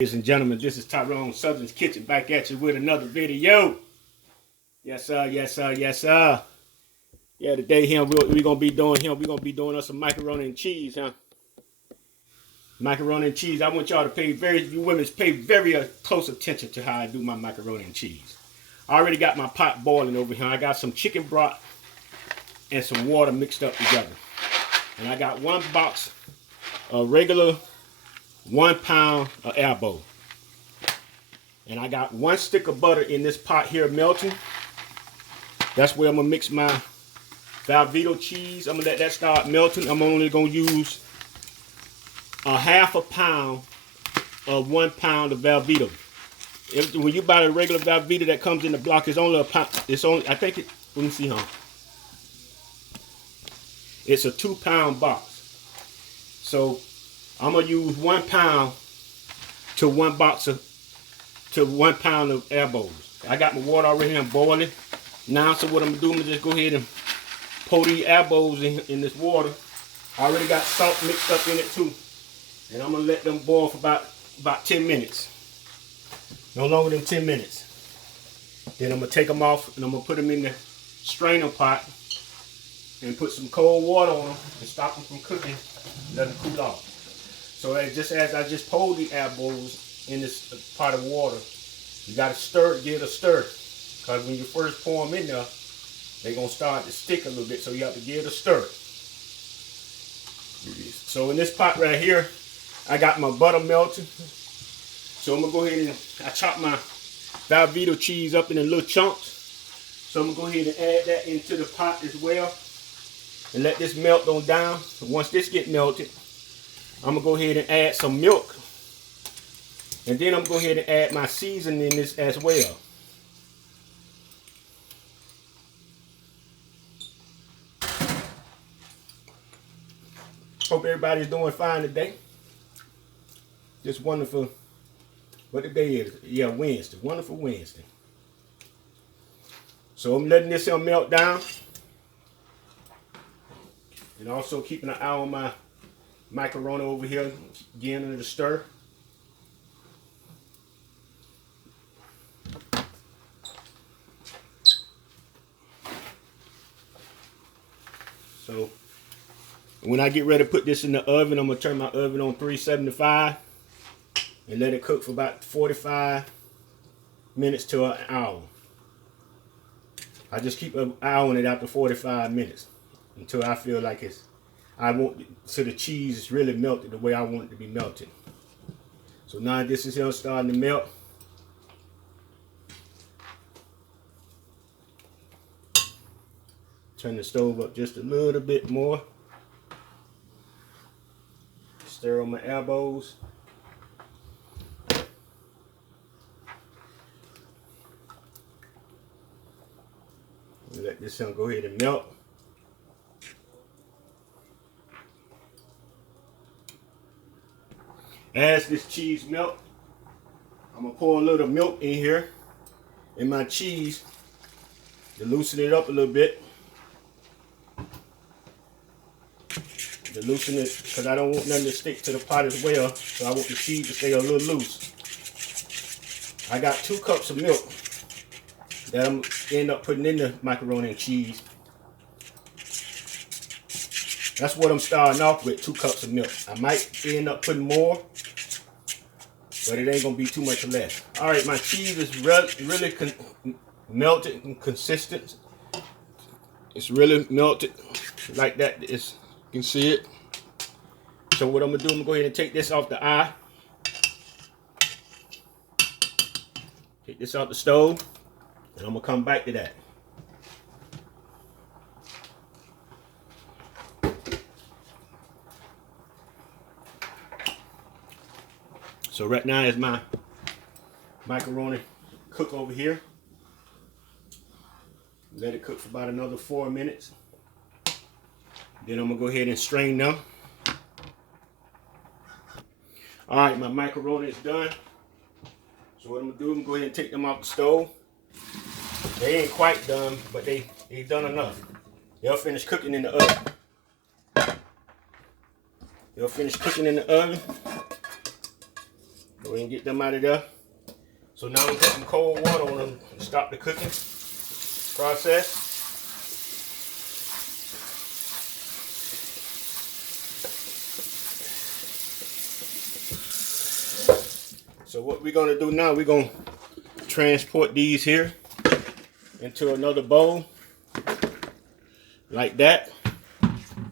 Ladies and gentlemen, this is Tyron'e Southern's Kitchen back at you with another video. Yes, sir, yes, sir, yes, sir. Yeah, today we're gonna be doing us some macaroni and cheese, huh? Macaroni and cheese. I want y'all to you women pay very close attention to how I do my macaroni and cheese. I already got my pot boiling over here. I got some chicken broth and some water mixed up together. And I got one box of regular 1 pound of elbow. And I got 1 stick of butter in this pot here melting. That's where I'm gonna mix my velveeta cheese. I'm gonna let that start melting. I'm only gonna use a ½ pound of 1 pound of velveeta. When you buy the regular velveeta that comes in the block, it's only a pound. It's only, I think it, let me see, huh? It's a 2 pound box. So I'm gonna use 1 pound to 1 pound of elbows. I got my water already here boiling. Now, so what I'm gonna do, I'm gonna just go ahead and pour these elbows in this water. I already got salt mixed up in it too. And I'm gonna let them boil for about 10 minutes. No longer than 10 minutes. Then I'm gonna take them off and I'm gonna put them in the strainer pot and put some cold water on them and stop them from cooking. Let them cool off. So just as I just poured the elbows in this pot of water, you gotta give it a stir. Because when you first pour them in there, they're gonna start to stick a little bit, so you have to give it a stir. So in this pot right here, I got my butter melting. So I'm gonna go ahead and I chop my velveeta cheese up in little chunks. So I'm gonna go ahead and add that into the pot as well and let this melt on down. Once this gets melted, I'm gonna go ahead and add some milk. And then I'm gonna go ahead and add my seasoning in this as well. Hope everybody's doing fine today. Just wonderful. What the day is? Yeah, Wednesday. Wonderful Wednesday. So I'm letting this here melt down. And also keeping an eye on my macaroni over here, getting it a stir. So when I get ready to put this in the oven, I'm gonna turn my oven on 375 and let it cook for about 45 minutes to an hour. I just keep an eye on it after 45 minutes until I feel like so the cheese is really melted the way I want it to be melted. So now this is here starting to melt. Turn the stove up just a little bit more. Stir on my elbows. Let this one go ahead and melt. As this cheese melts, I'm gonna pour a little milk in here in my cheese to loosen it up a little bit. To loosen it, because I don't want nothing to stick to the pot as well, so I want the cheese to stay a little loose. I got 2 cups of milk that I'm end up putting in the macaroni and cheese. That's what I'm starting off with, 2 cups of milk. I might end up putting more, but it ain't gonna be too much less. All right, my cheese is really melted and consistent. It's really melted like that. You can see it. So what I'm gonna do, I'm gonna go ahead and take this off the eye. Take this off the stove, and I'm gonna come back to that. So right now is my macaroni cook over here. Let it cook for about another 4 minutes. Then I'm gonna go ahead and strain them. All right, my macaroni is done. So what I'm gonna do, I'm gonna go ahead and take them off the stove. They ain't quite done, but they've done enough. They'll finish cooking in the oven. Go ahead and get them out of there. So now I'm put some cold water on them to stop the cooking process. So what we're gonna do now, we're gonna transport these here into another bowl, like that.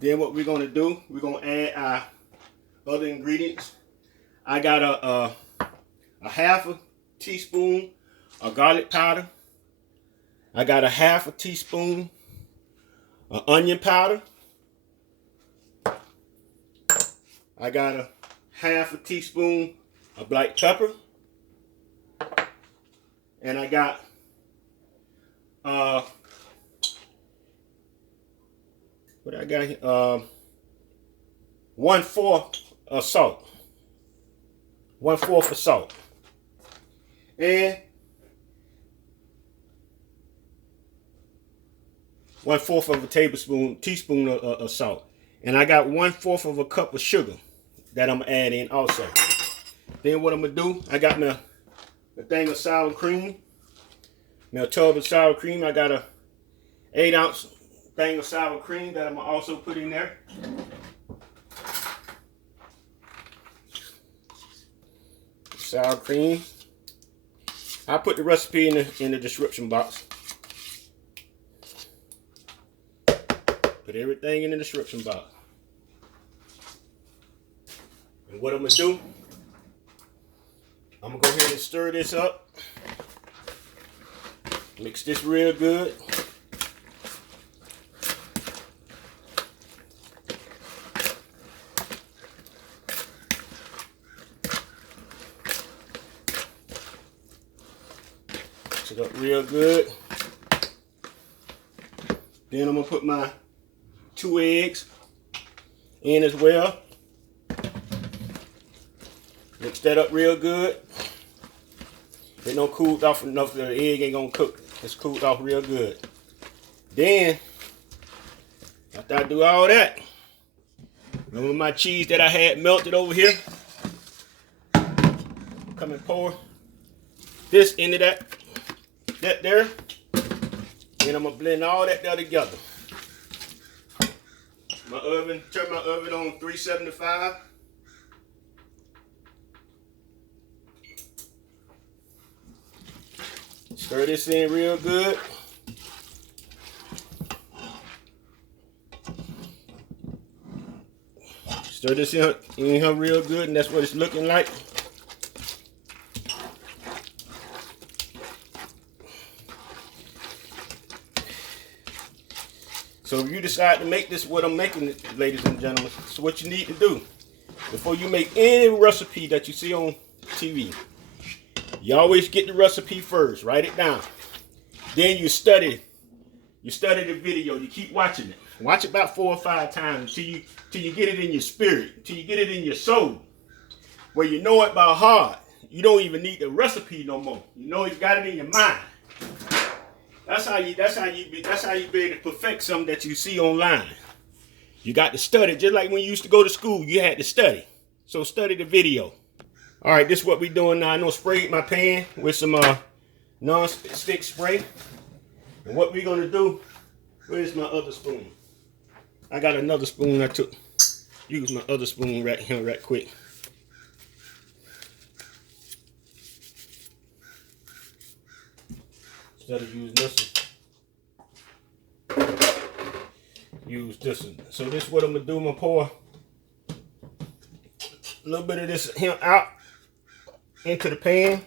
Then what we're gonna do, we're gonna add our other ingredients. I got a half a teaspoon of garlic powder. I got a half a teaspoon of onion powder. I got a half a teaspoon of black pepper. And I got what I got here, 1/4 of salt. 1/4 of salt. And 1/4 of a teaspoon of salt. And I got 1/4 of a cup of sugar that I'm adding in also. Then what I'm gonna do, I got a thing of sour cream, a tub of sour cream. I got a 8-ounce thing of sour cream that I'm gonna also put in there. Sour cream. I'll put the recipe in the description box. Put everything in the description box. And what I'm gonna do, I'm gonna go ahead and stir this up. Mix this real good. Mix it up real good. Then I'm gonna put my 2 eggs in as well. Mix that up real good. It don't cool off enough that the egg ain't gonna cook. It's cooled off real good. Then, after I do all that, remember my cheese that I had melted over here? Come and pour this into that there. Then I'm gonna blend all that there together. My oven, turn my oven on 375. Stir this in real good. Stir this in here real good, and that's what it's looking like. So if you decide to make this what I'm making it, ladies and gentlemen, so what you need to do, before you make any recipe that you see on TV, you always get the recipe first, write it down. Then you study the video, you keep watching it. Watch it about 4 or 5 times till you get it in your spirit, till you get it in your soul. Where you know it by heart. You don't even need the recipe no more. You know you got it in your mind. That's how you be able to perfect something that you see online. You got to study, just like when you used to go to school, you had to study. So study the video. All right, this is what we're doing now. I'm gonna spray my pan with some non-stick spray. And what we're gonna do, where's my other spoon? I got another spoon I took. Use my other spoon right here, right quick. Instead of using this one, use this one. So this is what I'm gonna do. I'm gonna pour a little bit of this here out into the pan.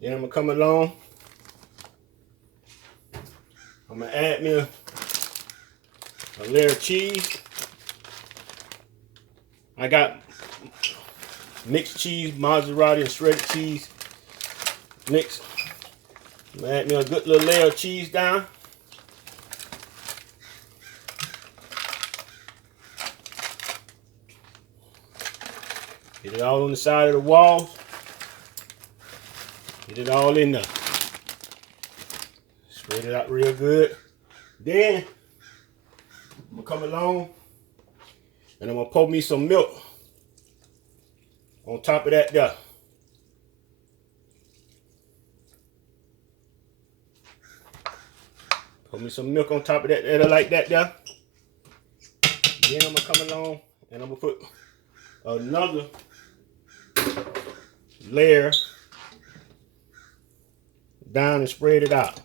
Then I'm gonna come along. I'm gonna add me a layer of cheese. I got mixed cheese, Maserati, and shredded cheese mixed. I'm gonna add me a good little layer of cheese down. Get Get it all on the side of the wall. Get it all in there. Spread it out real good. Then I'm gonna come along and I'm gonna pour me some milk on top of that there. Pour me some milk on top of that like that there. Then I'm gonna come along and I'm gonna put another layer down and spread it out.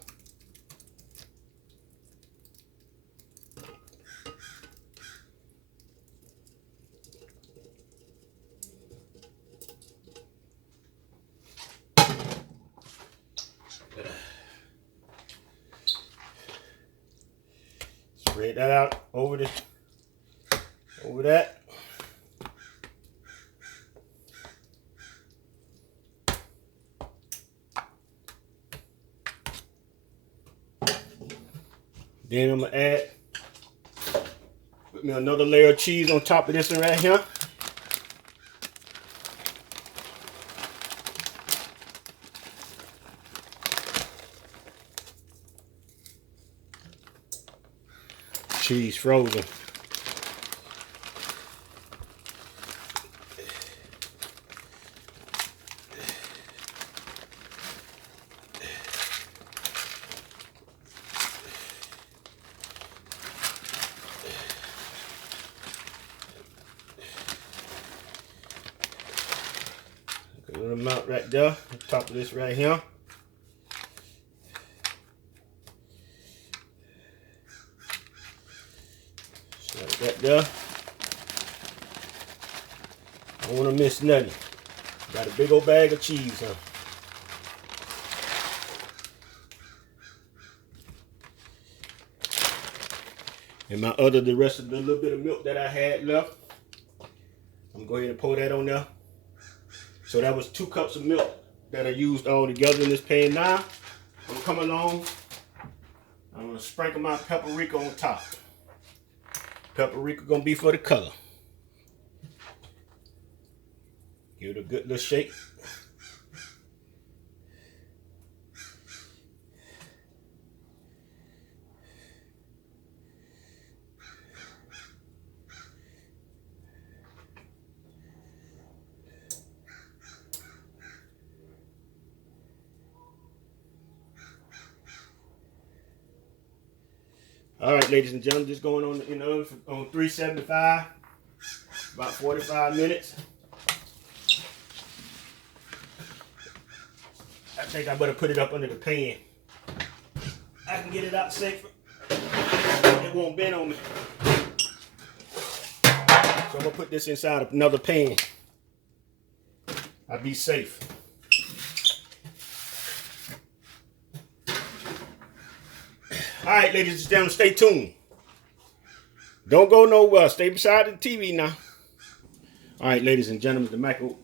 Spread that out over that. Then I'm gonna put me another layer of cheese on top of this one right here. Cheese frozen. Good amount right there, on top of this right here. Just like that there. Don't want to miss nothing. Got a big old bag of cheese, huh? And the rest of the little bit of milk that I had left, I'm going to go ahead and pour that on there. So that was 2 cups of milk that I used all together in this pan. Now, I'm going to come along. I'm going to sprinkle my paprika on top. Paprika going to be for the color. Give it a good little shake. All right, ladies and gentlemen, just going on in the oven on 375, about 45 minutes. I think I better put it up under the pan. I can get it out safer. It won't bend on me. So I'm gonna put this inside of another pan. I'll be safe. All right, ladies and gentlemen, stay tuned. Don't go nowhere. Stay beside the TV now. All right, ladies and gentlemen, the macaroni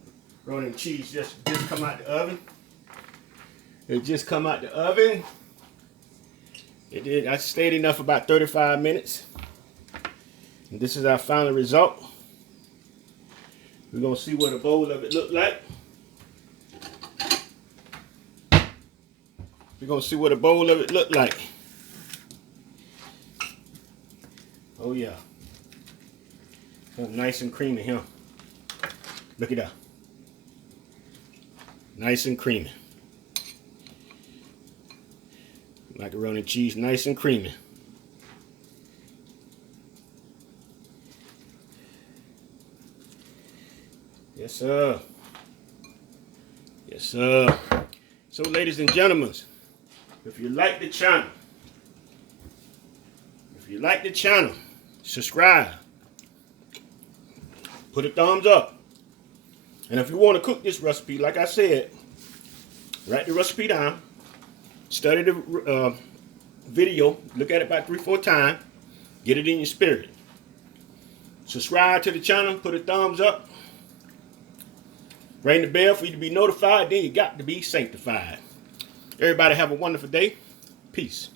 and cheese just come out the oven. It just come out the oven. It did. I stayed in there for about 35 minutes. And this is our final result. We're gonna see what a bowl of it look like. We're gonna see what a bowl of it look like. Oh yeah. Oh, nice and creamy, huh? Look at that. Nice and creamy. Macaroni and cheese, nice and creamy. Yes, sir. Yes, sir. So, ladies and gentlemen, if you like the channel, subscribe. Put a thumbs up. And if you want to cook this recipe, like I said, write the recipe down. Study the video. Look at it about 3-4 times. Get it in your spirit. Subscribe to the channel. Put a thumbs up. Ring the bell for you to be notified. Then you got to be sanctified. Everybody have a wonderful day. Peace.